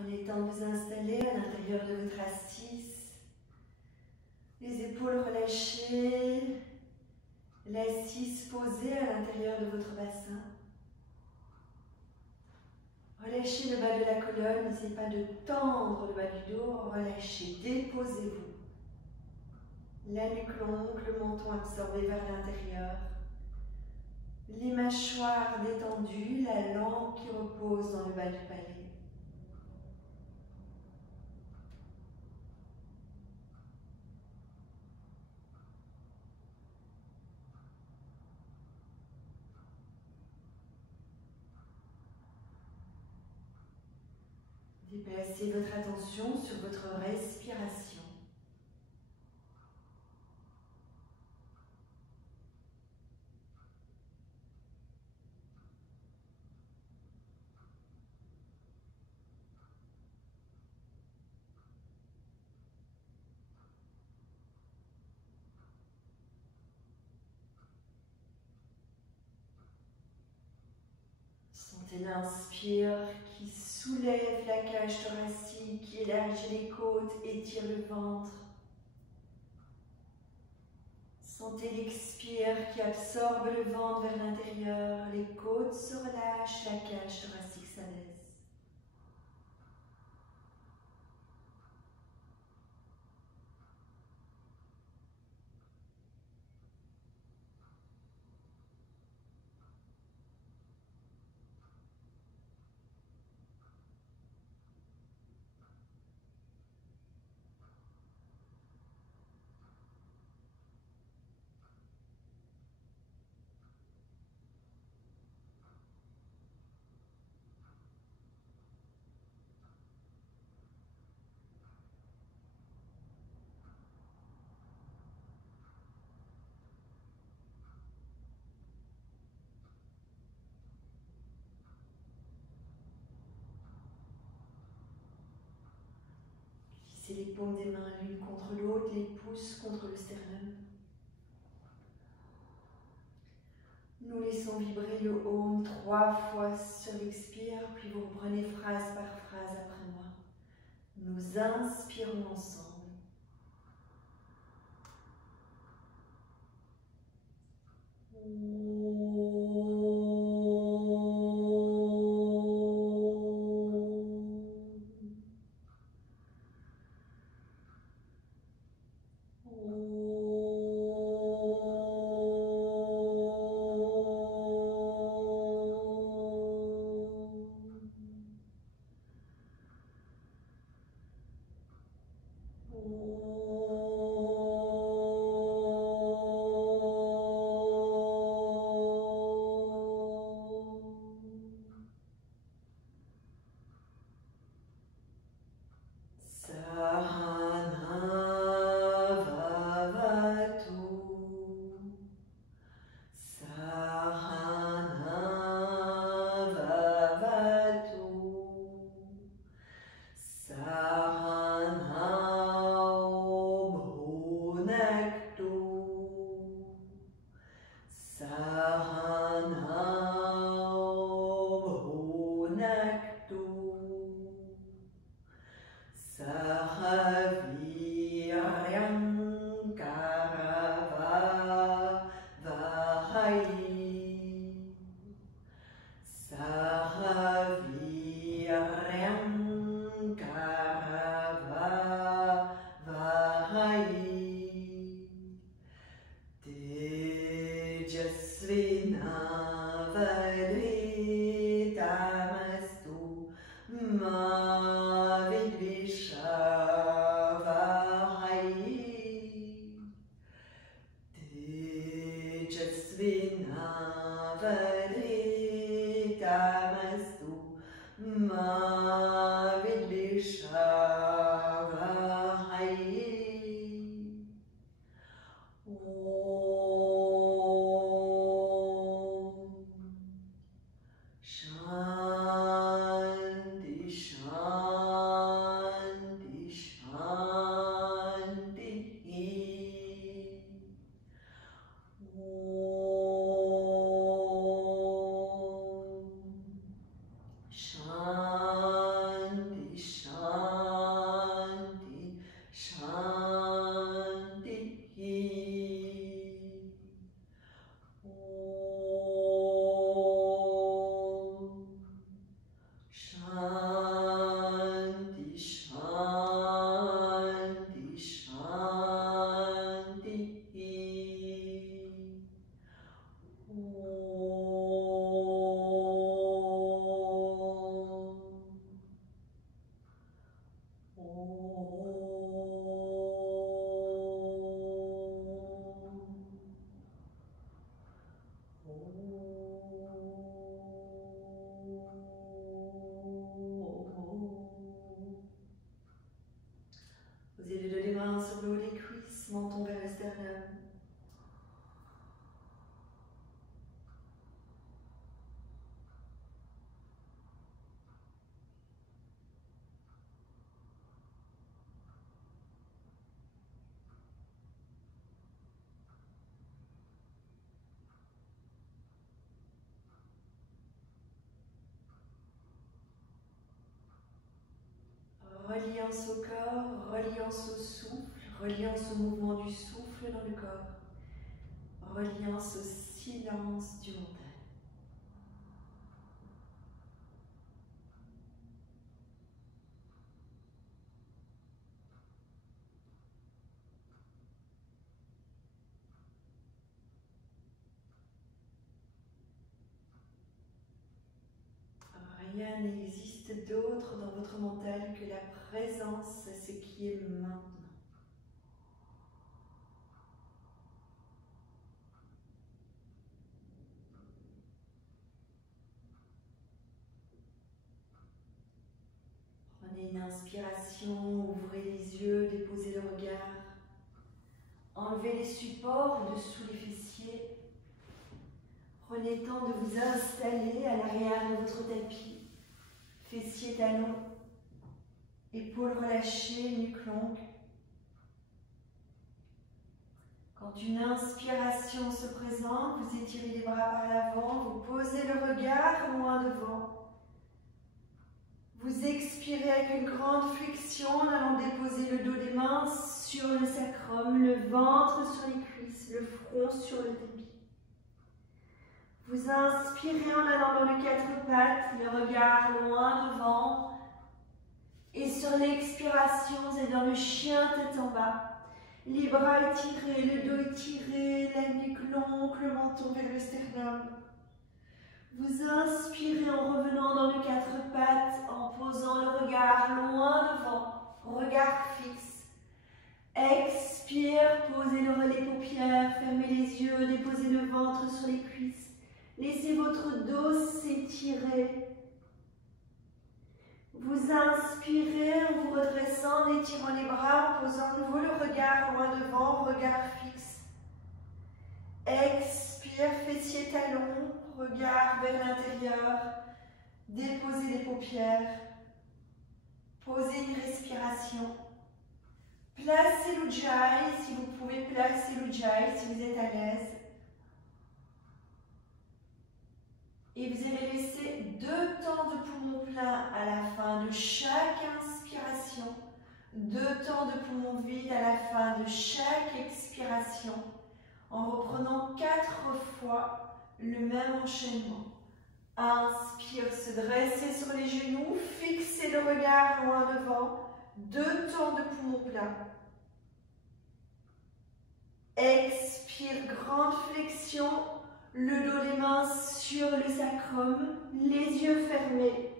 Prenez le temps de vous installer à l'intérieur de votre assise. Les épaules relâchées, l'assise posée à l'intérieur de votre bassin. Relâchez le bas de la colonne, n'essayez pas de tendre le bas du dos, relâchez, déposez-vous. La nuque longue, le menton absorbé vers l'intérieur. Les mâchoires détendues, la langue qui repose dans le bas du palais. Déplacez votre attention sur votre respiration. Sentez l'inspire qui soulève la cage thoracique, qui élargit les côtes, étire le ventre. Sentez l'expire qui absorbe le ventre vers l'intérieur, les côtes se relâchent, la cage thoracique s'abaisse. Glissez les paumes des mains l'une contre l'autre, les pouces contre le sternum. Nous laissons vibrer le Om 3 fois sur l'expire, puis vous reprenez phrase par phrase après moi. Nous inspirons ensemble. Shanti, reliance au corps, reliance au souffle, reliance au mouvement du souffle dans le corps, reliance au silence du mental. Rien n'existe d'autre dans votre mental que la présence à ce qui est maintenant. Prenez une inspiration, ouvrez les yeux, déposez le regard. Enlevez les supports dessous les fessiers. Prenez le temps de vous installer à l'arrière de votre tapis. Fessiers, talons, épaules relâchées, nuque longue. Quand une inspiration se présente, vous étirez les bras par l'avant, vous posez le regard loin devant. Vous expirez avec une grande flexion en allant déposer le dos des mains sur le sacrum, le ventre sur les cuisses, le front sur le tapis. Vous inspirez en allant dans les quatre pattes, le regard loin devant. Et sur l'expiration, vous êtes dans le chien tête en bas. Les bras étirés, le dos étiré, la nuque longue, le menton vers le sternum. Vous inspirez en revenant dans les quatre pattes, en posant le regard loin devant, regard fixe. Expire, posez les paupières, fermez les yeux, déposez le ventre sur les cuisses. Laissez votre dos s'étirer. Vous inspirez en vous redressant, en étirant les bras, en posant de nouveau le regard loin devant, regard fixe. Expire, fessiers, talons, regard vers l'intérieur. Déposez les paupières. Posez une respiration. Placez l'Ujjayi, si vous pouvez placer l'Ujjayi, si vous êtes à l'aise. Et vous allez laisser 2 temps de poumon plein à la fin de chaque inspiration, 2 temps de poumon vide à la fin de chaque expiration, en reprenant 4 fois le même enchaînement. Inspire, se dresser sur les genoux, fixer le regard loin devant, 2 temps de poumon plein. Expire, grande flexion. Le dos des mains sur le sacrum, les yeux fermés.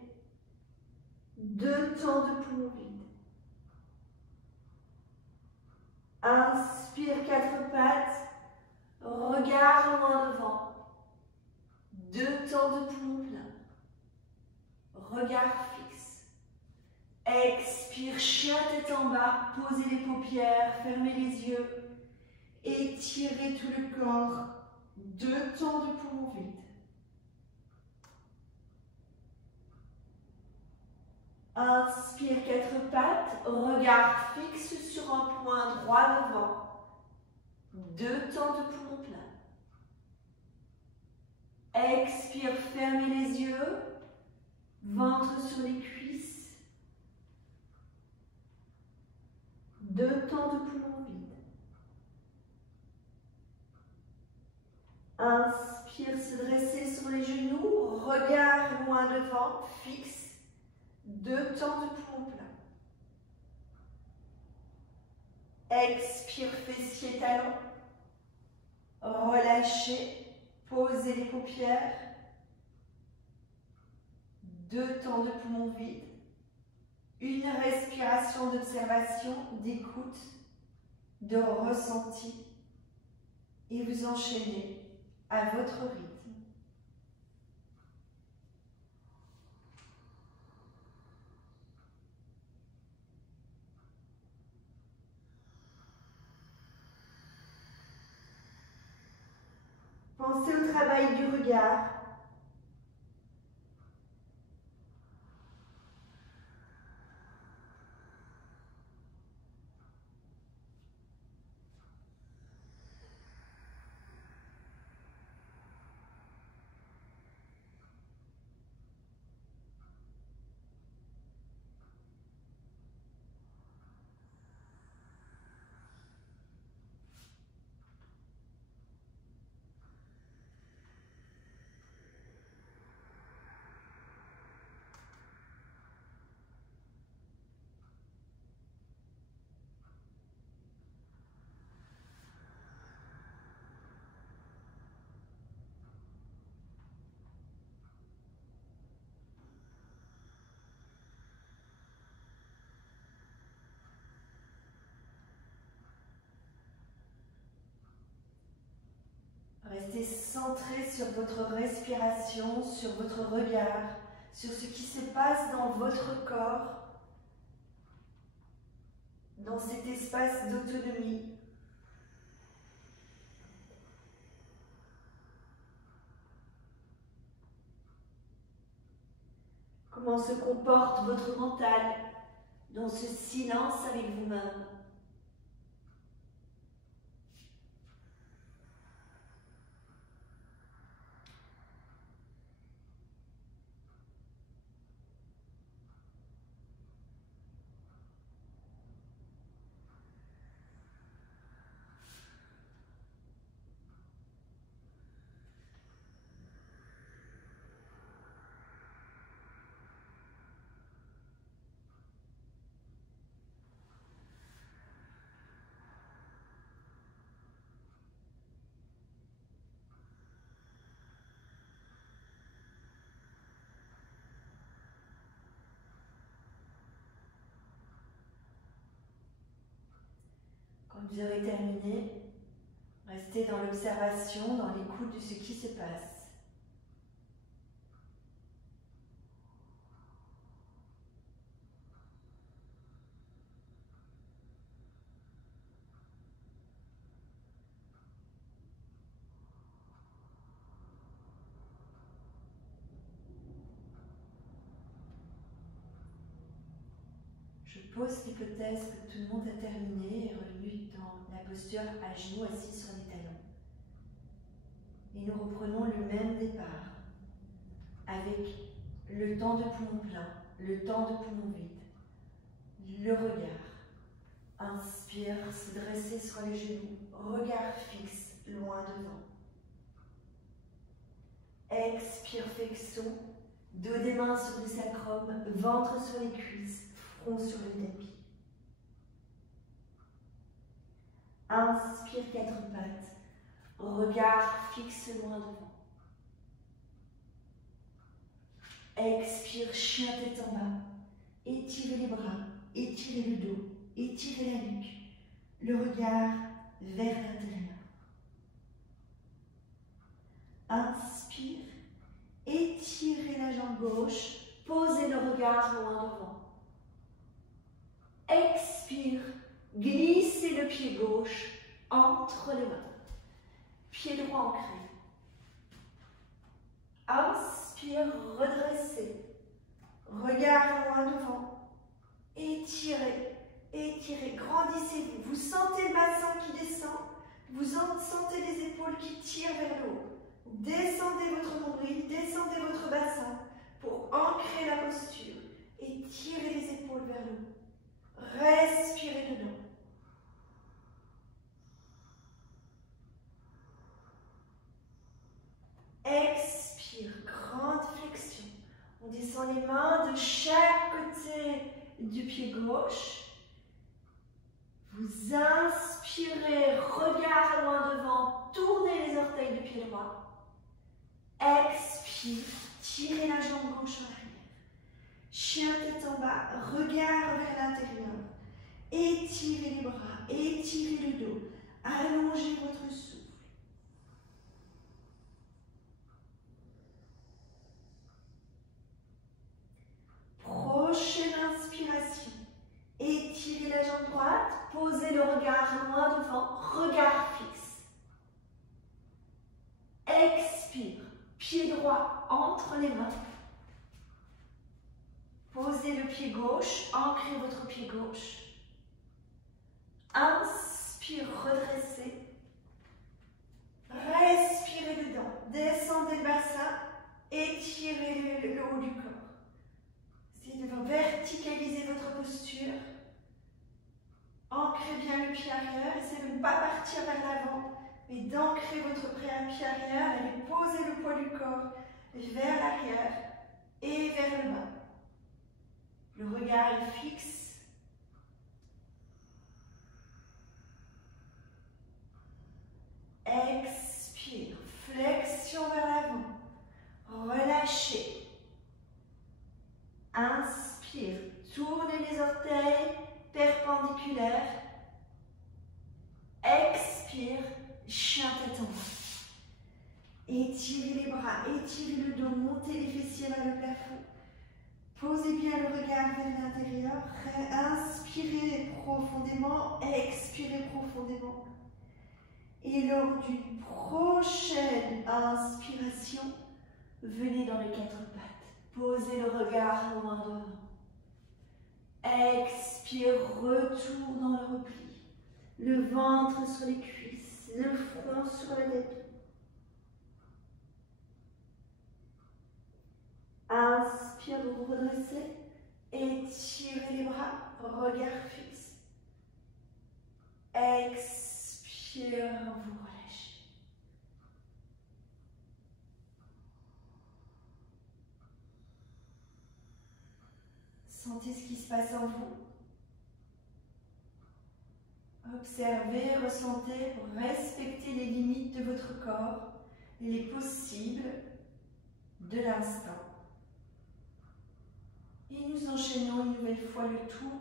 2 temps de poumon vide. Inspire, 4 pattes, regard loin devant. 2 temps de poumon plein. Regard fixe. Expire, chien tête en bas, posez les paupières, fermez les yeux. Étirez tout le corps. 2 temps de poumon vide. Inspire, 4 pattes, regard fixe sur un point droit devant. 2 temps de poumon plein. Expire, fermez les yeux, ventre sur les cuisses. 2 temps de poumon vide. Inspire, se dresser sur les genoux, regard loin devant, fixe. 2 temps de poumon plein. Expire, fessiers, talons. Relâchez, posez les paupières. 2 temps de poumon vide. Une respiration d'observation, d'écoute, de ressenti. Et vous enchaînez à votre rythme. Pensez au travail du regard. Restez centré sur votre respiration, sur votre regard, sur ce qui se passe dans votre corps, dans cet espace d'autonomie. Comment se comporte votre mental dans ce silence avec vous-même? Quand vous aurez terminé, restez dans l'observation, dans l'écoute de ce qui se passe. Je pose l'hypothèse que tout le monde a terminé et est revenu dans la posture à genoux assis sur les talons. Et nous reprenons le même départ avec le temps de poumon plein, le temps de poumon vide, le regard. Inspire, se dresser sur les genoux, regard fixe, loin devant. Expire, flexion, dos des mains sur le sacrum, ventre sur les cuisses, front sur le tapis. Inspire, quatre pattes, regard fixe, loin devant. Expire, chien tête en bas, étirez les bras, étirez le dos, étirez la nuque, le regard vers l'intérieur. Inspire, étirez la jambe gauche, posez le regard loin devant. Expire, glissez le pied gauche entre les mains. Pied droit ancré. Inspire, redressez. Regard loin devant. Étirez, étirez, grandissez-vous. Vous sentez le bassin qui descend. Vous sentez les épaules qui tirent vers le haut. Descendez votre nombril, descendez votre bassin pour ancrer la posture et tirez les épaules vers le haut. Respirez dedans. Expire, grande flexion. On descend les mains de chaque côté du pied gauche. Vous inspirez, regard loin devant, tournez les orteils du pied droit. Expire, tirez la jambe gauche en arrière. Chien tête en bas, regard vers l'intérieur. Étirez les bras, étirez le dos. Allongez votre souffle. Prochaine inspiration. Étirez la jambe droite, posez le regard loin devant, regard fixe. Expire, pied droit entre les mains. Posez le pied gauche, ancrez votre pied gauche. Inspire, redressez. Respirez dedans, descendez le bassin, étirez le haut du corps. Essayez de verticaliser votre posture. Ancrez bien le pied arrière, essayez de ne pas partir vers l'avant, mais d'ancrer votre pied arrière et de poser le poids du corps vers l'arrière et vers le bas. Le regard est fixe. Expire, flexion vers l'avant. Relâchez. Inspire, tournez les orteils perpendiculaires. Expire, chien tête en bas. Étirez les bras, étirez le dos, montez les fessiers vers le plafond. Posez bien le regard vers l'intérieur. Inspirez profondément, expirez profondément. Et lors d'une prochaine inspiration, venez dans les quatre pattes. Posez le regard loin devant. Expire, retour dans le repli. Le ventre sur les cuisses, le front sur le tapis. Inspire, vous vous redressez. Étirez les bras, regard fixe. Expire, vous relâchez. Sentez ce qui se passe en vous. Observez, ressentez, respectez les limites de votre corps et les possibles de l'instant. Et nous enchaînons une nouvelle fois le tout.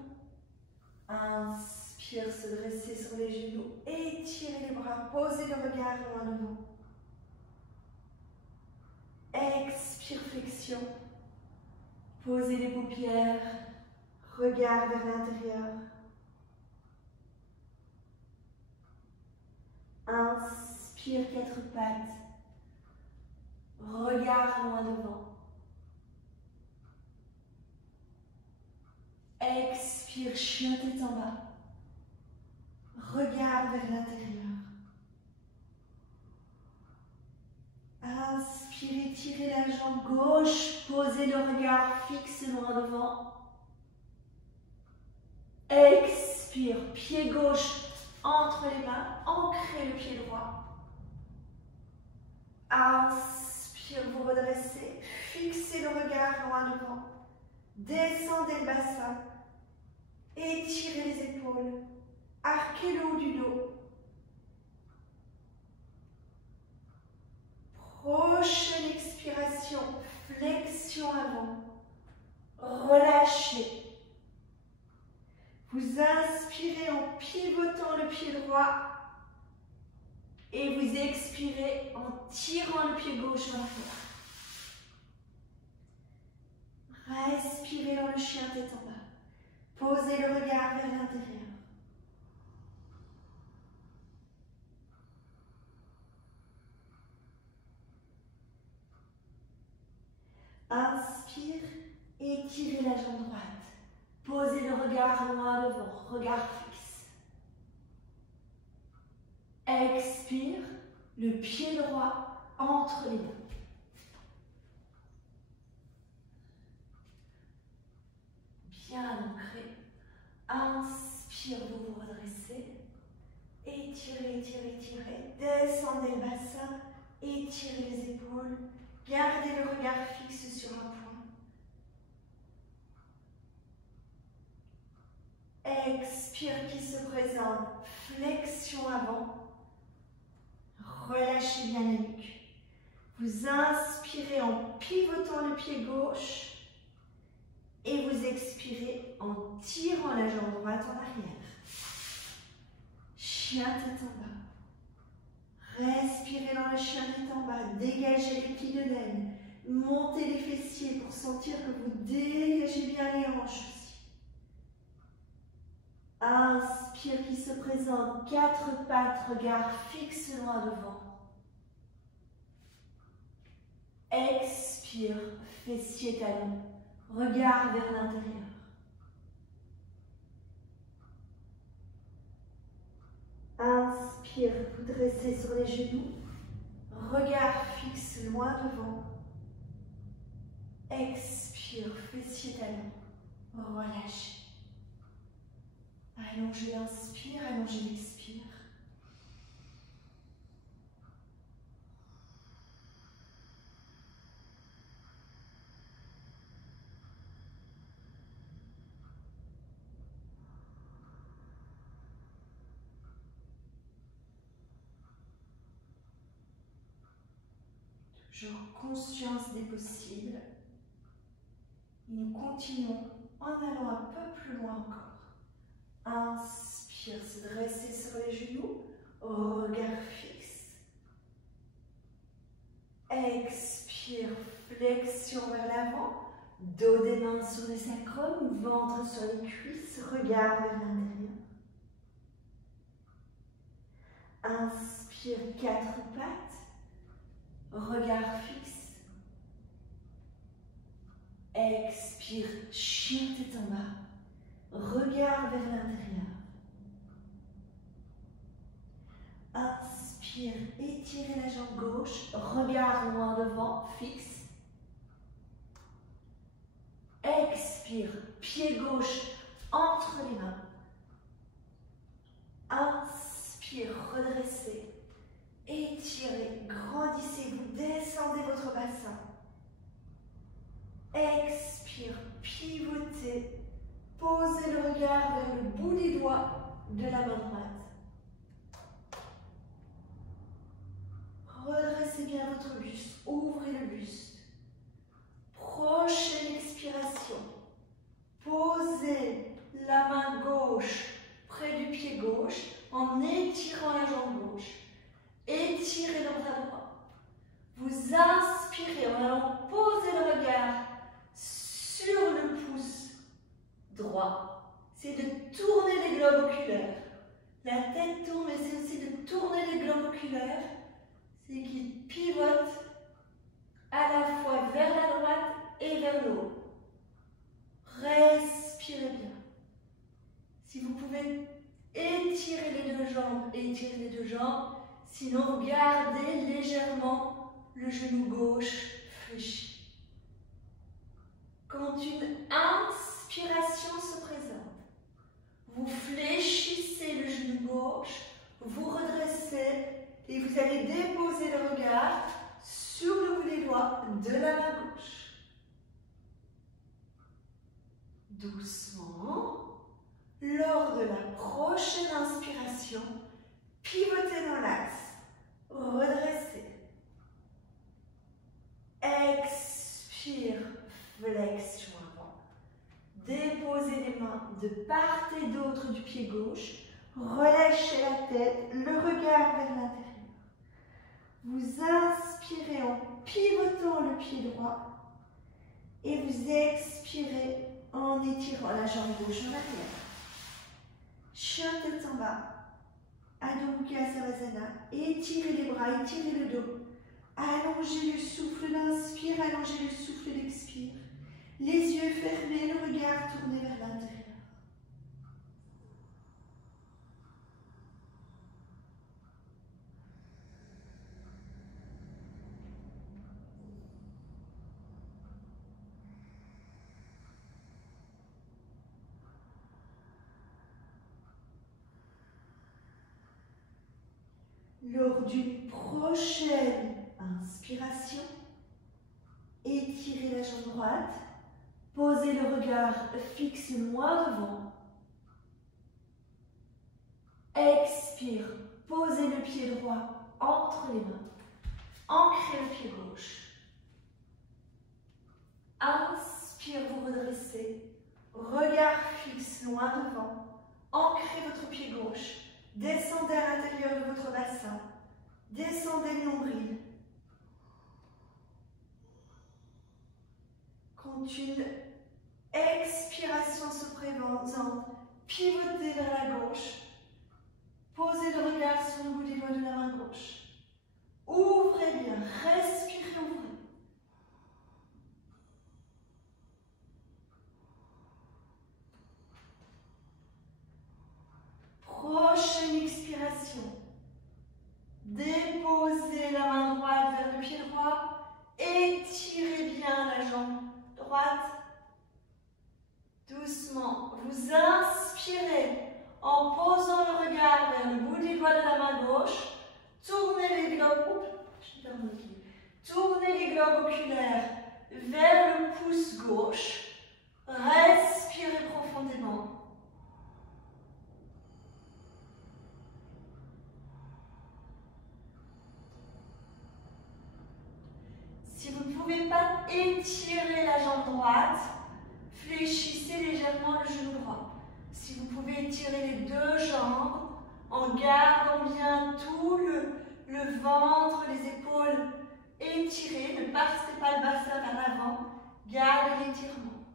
Inspire, se dresser sur les genoux, étirez les bras, posez le regard loin devant. Expire, flexion. Posez les paupières, regard vers l'intérieur. Inspire, quatre pattes. Regard loin devant. Expire, chien tête en bas. Regard vers l'intérieur. Inspire, étirez la jambe gauche. Posez le regard fixe loin devant. Expire, pied gauche entre les mains. Ancrez le pied droit. Inspire, vous redressez. Fixez le regard loin devant. Descendez le bassin. Étirez les épaules. Arquez le haut du dos. Prochaine expiration, flexion avant. Relâchez. Vous inspirez en pivotant le pied droit. Et vous expirez en tirant le pied gauche vers l'arrière. Respirez dans le chien tête en bas. Posez le regard vers l'intérieur. Inspire, étirez la jambe droite. Posez le regard loin devant, regard fixe. Expire, le pied droit entre les mains. Bien ancré. Inspire, vous vous redressez. Étirez, étirez, étirez. Descendez le bassin. Étirez les épaules. Gardez le regard fixe sur un point. Expire qui se présente. Flexion avant. Relâchez bien la nuque. Vous inspirez en pivotant le pied gauche. Et vous expirez en tirant la jambe droite en arrière. Chien tête en bas. Respirez dans le chien tête en bas. Dégagez les plis de laine. Montez les fessiers pour sentir que vous dégagez bien les hanches aussi. Inspire qui se présente. Quatre pattes, regard fixe loin devant. Expire, fessiers talons. Regard vers l'intérieur. Inspire, vous dressez sur les genoux. Regard fixe loin devant. Expire, fessiers talons. Relâchez. Allongez l'inspire, allongez l'expire. Toujours conscience des possibles. Et nous continuons en allant un peu plus loin encore. Inspire, se dresser sur les genoux, regard fixe. Expire, flexion vers l'avant. Dos des mains sur le sacrum, ventre sur les cuisses, regard vers l'intérieur. Inspire, quatre pattes, regard fixe. Expire, chien tête en bas, regard vers l'intérieur. Inspire, étirez la jambe gauche, regard loin devant, fixe. Expire, pied gauche entre les mains. Inspire, redressez. Étirez, grandissez-vous, descendez votre bassin. Expire, pivotez. Posez le regard vers le bout des doigts de la main droite. Redressez bien votre buste, ouvrez le buste. Prochaine expiration. Posez la main gauche près du pied gauche en étirant la jambe gauche. Étirez le bras droit. Vous inspirez en allant poser le regard sur le pouce droit. C'est de tourner les globes oculaires. La tête tourne, mais c'est aussi de tourner les globes oculaires. C'est qu'ils pivotent à la fois vers la droite et vers le haut. Respirez bien. Si vous pouvez étirer les deux jambes, étirez les deux jambes. Sinon, gardez légèrement le genou gauche fléchi. Quand une inspiration se présente, vous fléchissez le genou gauche, vous redressez et vous allez déposer le regard sur le bout des doigts de la main gauche. Doucement, lors de la prochaine inspiration, pivotez dans l'axe, redressez. Expire, flexion avant. Déposez les mains de part et d'autre du pied gauche, relâchez la tête, le regard vers l'intérieur. Vous inspirez en pivotant le pied droit et vous expirez en étirant la jambe gauche en arrière. Chien tête en bas, Adho Mukha Savasana. Étirez les bras, étirez le dos. Allongez le souffle d'inspire, allongez le souffle d'expire. Les yeux fermés, le regard tourné vers l'intérieur. Lors d'une prochaine inspiration, étirez la jambe droite, posez le regard fixe loin devant. Expire, posez le pied droit entre les mains, ancrez le pied gauche. Inspire, vous redressez, regard fixe loin devant, ancrez votre pied gauche. Descendez à l'intérieur de votre bassin. Descendez le nombril. Quand une expiration se présente, pivotez vers la gauche. Posez le regard sur le bout des doigts de la main gauche. Ouvrez bien, respirez, ouvrez. Prochaine expiration. Déposez la main droite vers le pied droit. Étirez bien la jambe droite. Doucement, vous inspirez en posant le regard vers le bout des doigts de la main gauche. Tournez les globes, tournez les globes oculaires vers le pouce gauche. Respirez profondément. Si vous ne pouvez pas étirer la jambe droite, fléchissez légèrement le genou droit. Si vous pouvez étirer les deux jambes en gardant bien tout le ventre, les épaules étirez, ne partez pas le bassin vers l'avant, gardez l'étirement.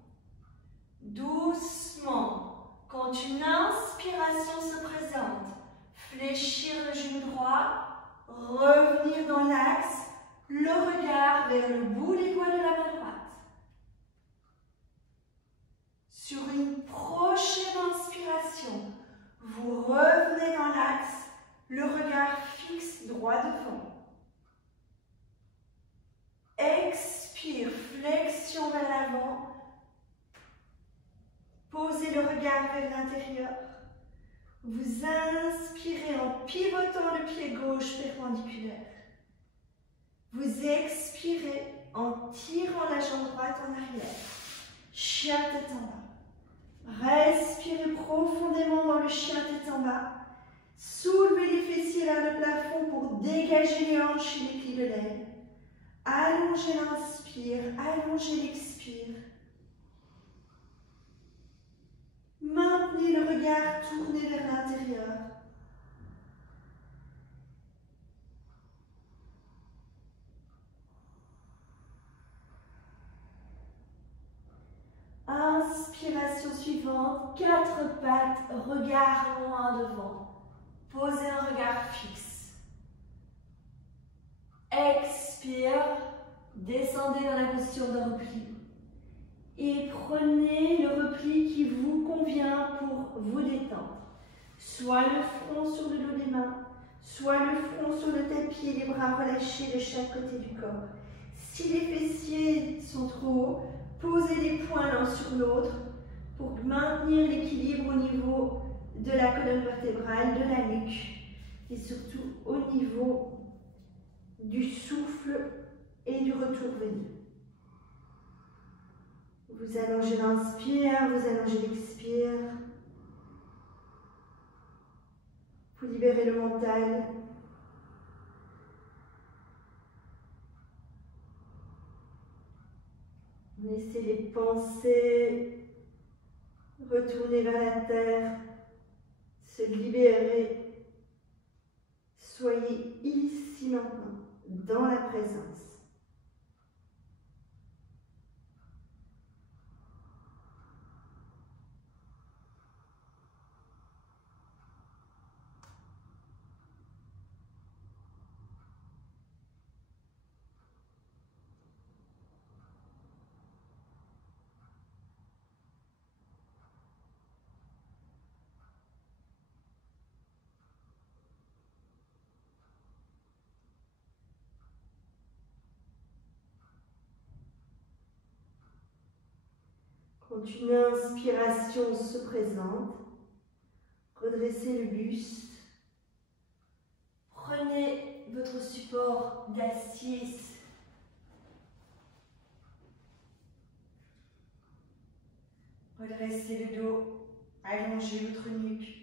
Doucement, quand une inspiration se présente, fléchir le genou droit, revenir dans l'axe, le regard vers le bout des doigts de la main droite. Sur une prochaine inspiration, vous revenez dans l'axe, le regard fixe droit devant. Expire, flexion vers l'avant. Posez le regard vers l'intérieur. Vous inspirez en pivotant le pied gauche perpendiculaire. Vous expirez en tirant la jambe droite en arrière. Chien tête en bas. Respirez profondément dans le chien tête en bas. Soulevez les fessiers vers le plafond pour dégager les hanches et les plis de l'aile. Allongez l'inspire, allongez l'expire. Maintenez le regard tourné vers l'intérieur. Inspiration suivante, 4 pattes, regard loin devant. Posez un regard fixe. Expire, descendez dans la posture de repli. Et prenez le repli qui vous convient pour vous détendre. Soit le front sur le dos des mains, soit le front sur le tapis et les bras relâchés de chaque côté du corps. Si les fessiers sont trop hauts, posez les poings l'un sur l'autre pour maintenir l'équilibre au niveau de la colonne vertébrale, de la nuque et surtout au niveau du souffle et du retour veineux. Vous allongez l'inspire, vous allongez l'expire. Vous libérez le mental. Laissez les pensées retourner vers la terre, se libérer. Soyez ici maintenant, dans la présence. Quand une inspiration se présente, redressez le buste. Prenez votre support d'assiette. Redressez le dos, allongez votre nuque.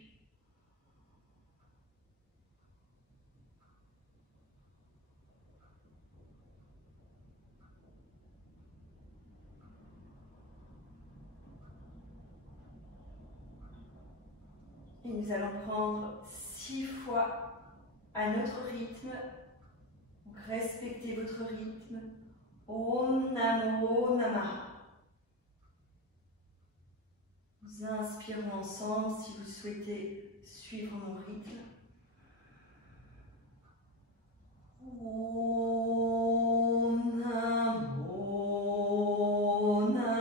Et nous allons prendre 6 fois à notre rythme. Donc respectez votre rythme. Om Namo Namaha. Nous inspirons ensemble si vous souhaitez suivre mon rythme. Om Namo Namaha.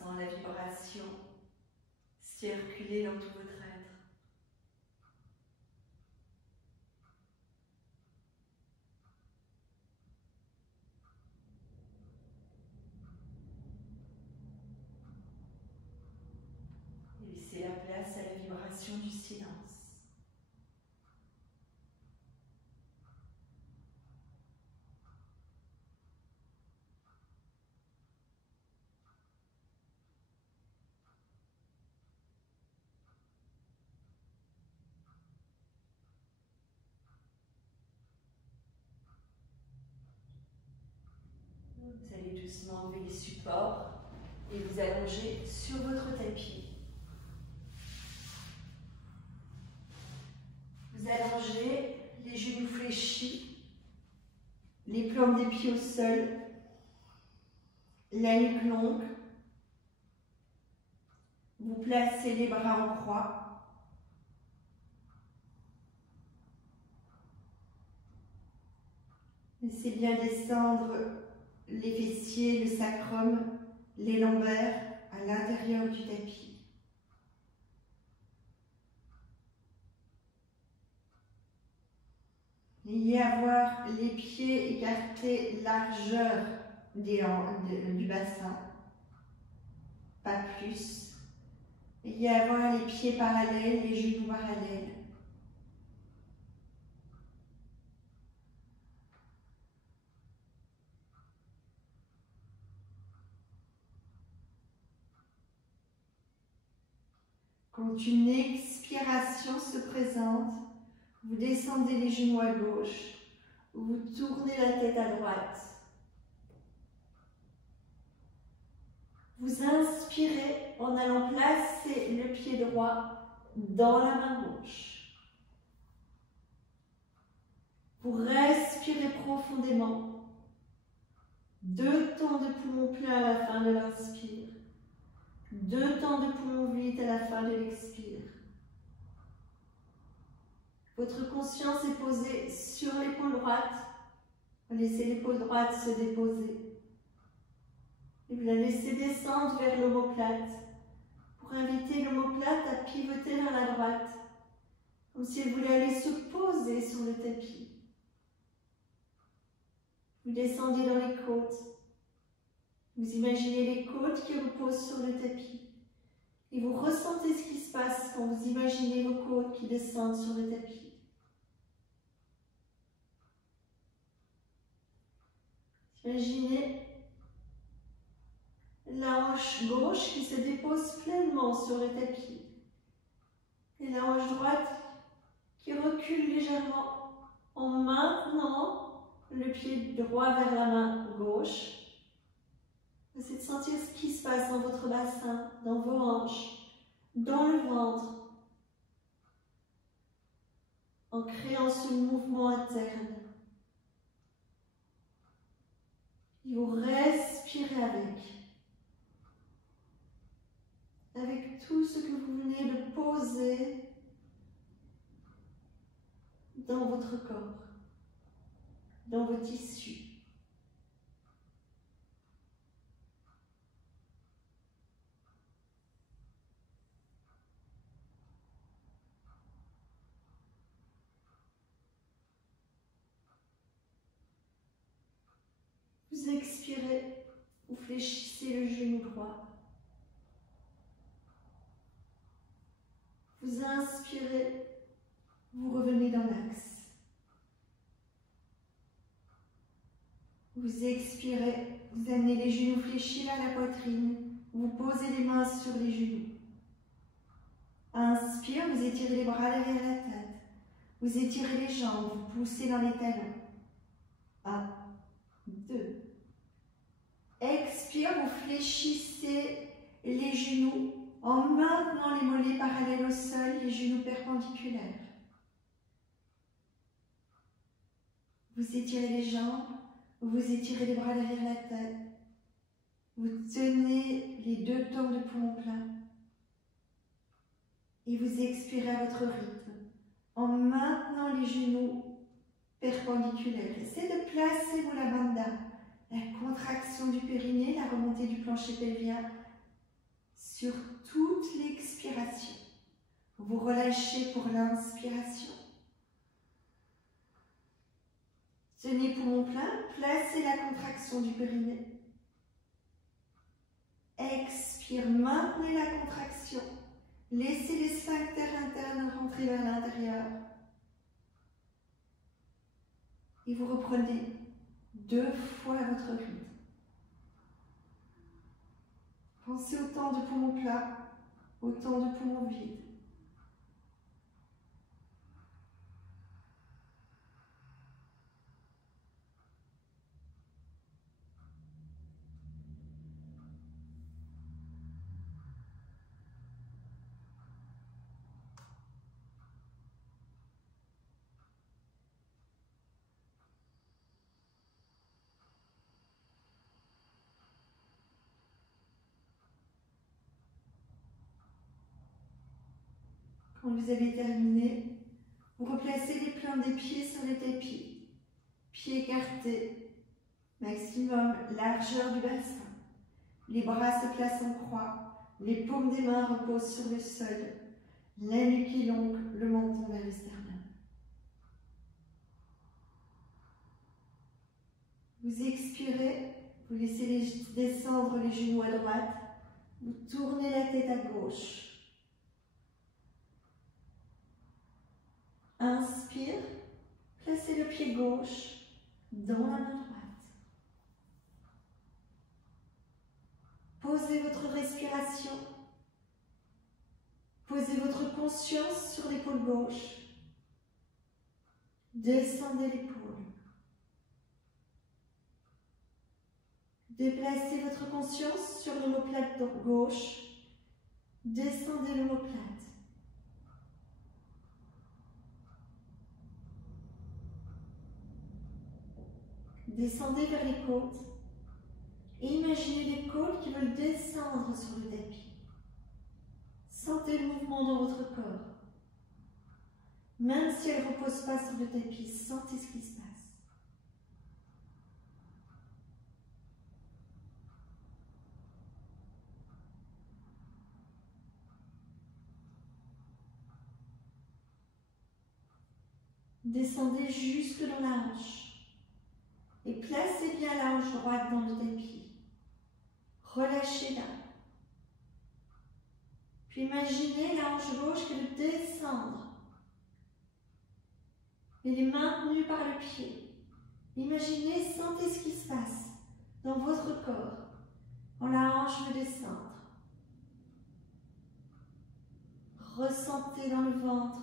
instant la vibration circuler dans tout votre être. Et laissez la place à la vibration du silence. Vous allez doucement enlever les supports et vous allonger sur votre tapis. Vous allongez les genoux fléchis, les plantes des pieds au sol, la nuque longue. Vous placez les bras en croix. Laissez bien descendre les fessiers, le sacrum, les lombaires à l'intérieur du tapis. Ayez à voir les pieds écartés largeur du bassin, pas plus. Ayez à voir les pieds parallèles, les genoux parallèles. Quand une expiration se présente, vous descendez les genoux à gauche, vous tournez la tête à droite. Vous inspirez en allant placer le pied droit dans la main gauche. Vous respirez profondément. 2 temps de poumon plein à la fin de l'inspire. 2 temps de poumon vide à la fin de l'expire. Votre conscience est posée sur l'épaule droite. Vous laissez l'épaule droite se déposer. Et vous la laissez descendre vers l'omoplate pour inviter l'omoplate à pivoter vers la droite, comme si elle voulait aller se poser sur le tapis. Vous descendez dans les côtes. Vous imaginez les côtes qui reposent sur le tapis. Et vous ressentez ce qui se passe quand vous imaginez vos côtes qui descendent sur le tapis. Imaginez la hanche gauche qui se dépose pleinement sur le tapis. Et la hanche droite qui recule légèrement en maintenant le pied droit vers la main gauche. Essayez de sentir ce qui se passe dans votre bassin, dans vos hanches, dans le ventre, en créant ce mouvement interne. Et vous respirez avec tout ce que vous venez de poser dans votre corps, dans vos tissus. Vous expirez, vous fléchissez le genou droit. Vous inspirez, vous revenez dans l'axe. Vous expirez, vous amenez les genoux fléchis vers la poitrine. Vous posez les mains sur les genoux. Inspire, vous étirez les bras derrière la tête. Vous étirez les jambes, vous poussez dans les talons. 1, 2. Expire, vous fléchissez les genoux en maintenant les mollets parallèles au sol, les genoux perpendiculaires. Vous étirez les jambes, vous étirez les bras derrière la tête. Vous tenez les 2 temps de poumon plein. Et vous expirez à votre rythme en maintenant les genoux perpendiculaires. Essayez de placer la bandha, la contraction du périnée, la remontée du plancher pelvien Sur toute l'expiration, vous relâchez pour l'inspiration. Tenez poumon plein, placez la contraction du périnée. Expire, maintenez la contraction. Laissez les sphincters internes rentrer vers l'intérieur. Et vous reprenez 2 fois votre rythme. Pensez au temps de poumon plat, au temps de poumon vide. Quand vous avez terminé, vous replacez les plans des pieds sur le tapis. Pieds écartés, maximum largeur du bassin. Les bras se placent en croix, les paumes des mains reposent sur le sol, la nuque est longue, le menton vers le sternum. Vous expirez, vous laissez descendre les genoux à droite, vous tournez la tête à gauche. Inspire, placez le pied gauche dans la main droite. Posez votre respiration. Posez votre conscience sur l'épaule gauche. Descendez l'épaule. Déplacez votre conscience sur l'omoplate gauche. Descendez l'omoplate. Descendez vers les côtes et imaginez les côtes qui veulent descendre sur le tapis. Sentez le mouvement dans votre corps. Même si elle ne repose pas sur le tapis, sentez ce qui se passe. Descendez jusque dans la hanche. Et placez bien la hanche droite dans le tapis. Relâchez-la. Puis imaginez la hanche gauche qui veut descendre. Elle est maintenue par le pied. Imaginez, sentez ce qui se passe dans votre corps quand la hanche veut descendre. Ressentez dans le ventre.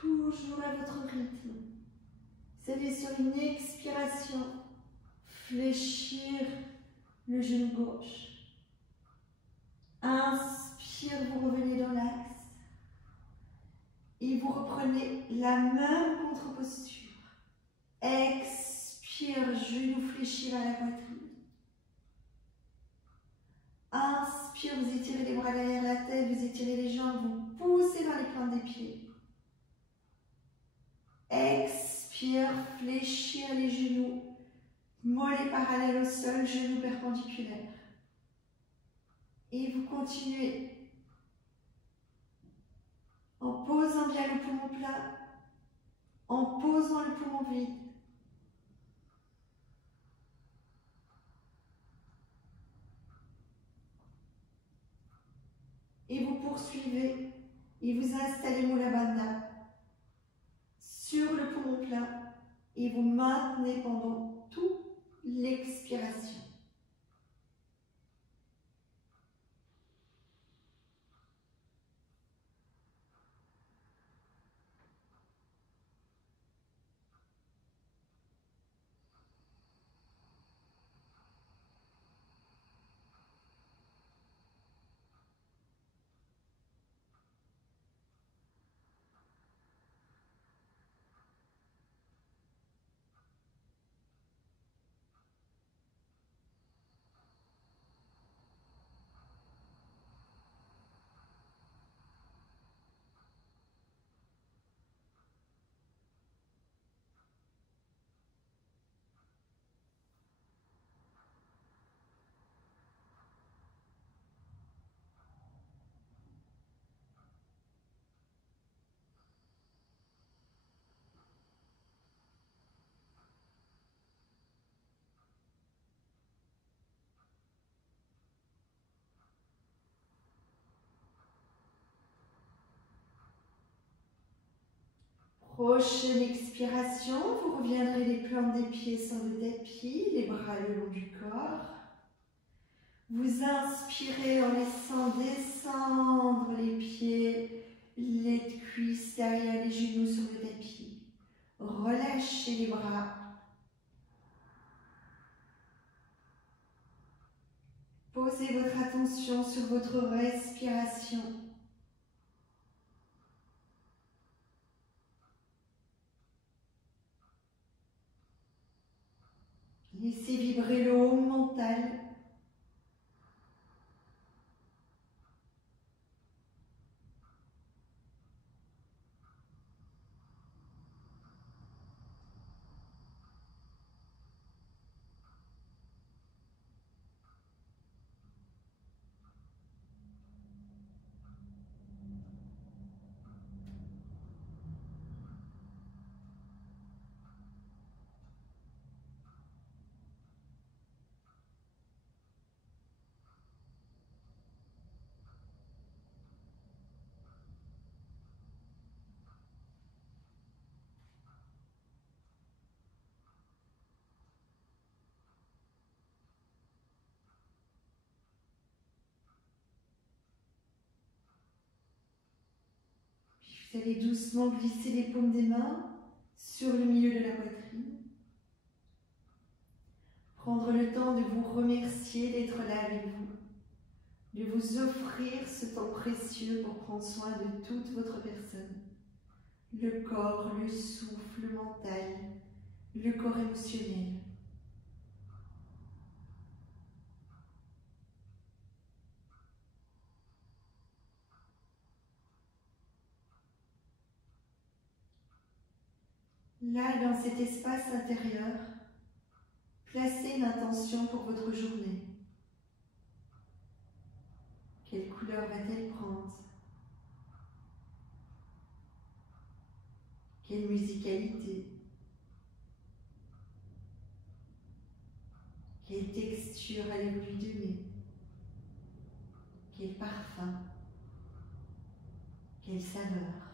Toujours à votre rythme. Vous allez sur une expiration fléchir le genou gauche. Inspire, vous revenez dans l'axe. Et vous reprenez la même contre-posture. Expire, genou fléchi vers la poitrine. Inspire, vous étirez les bras derrière la tête, vous étirez les jambes, vous poussez vers les plantes des pieds. Expire, fléchir les genoux, mollets parallèles au sol, genoux perpendiculaires. Et vous continuez en posant bien le poumon plat, en posant le poumon vide. Et vous poursuivez et vous installez Mula Bandha sur le poumon plat et vous maintenez pendant toute l'expiration. Prochaine expiration, vous reviendrez les plantes des pieds sur le tapis, les bras le long du corps. Vous inspirez en laissant descendre les pieds, les cuisses derrière les genoux sur le tapis. Relâchez les bras. Posez votre attention sur votre respiration. Laissez vibrer le haut mental. Vous allez doucement glisser les paumes des mains sur le milieu de la poitrine. Prendre le temps de vous remercier d'être là avec vous, de vous offrir ce temps précieux pour prendre soin de toute votre personne. Le corps, le souffle, le mental, le corps émotionnel. Là, dans cet espace intérieur, placez une intention pour votre journée. Quelle couleur va-t-elle prendre? Quelle musicalité? Quelle texture allez-vous lui donner? Quel parfum? Quelle saveur?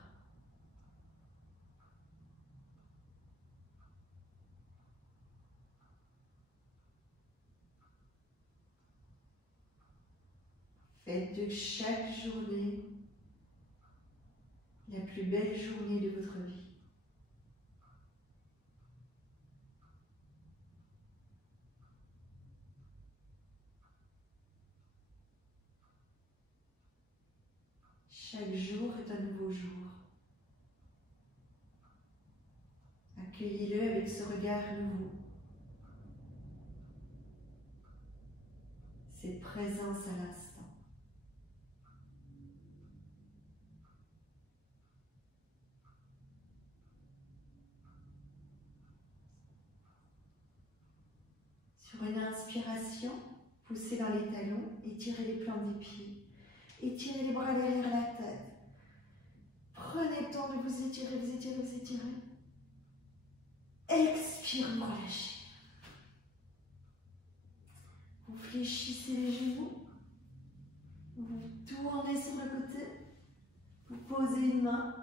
Faites de chaque journée la plus belle journée de votre vie. Chaque jour est un nouveau jour. Accueillez-le avec ce regard nouveau. Cette présence à l'instant. Sur une inspiration, poussez dans les talons, étirez les plantes des pieds, étirez les bras derrière la tête. Prenez le temps de vous étirer, vous étirer, vous étirer. Expire, vous relâchez. Vous fléchissez les genoux, vous tournez sur le côté, vous posez une main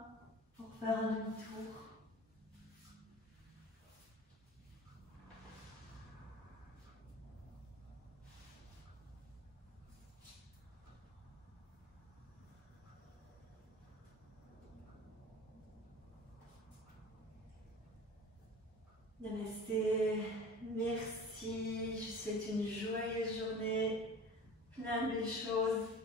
pour faire un demi-tour. Namasté, merci, je vous souhaite une joyeuse journée, plein de belles choses.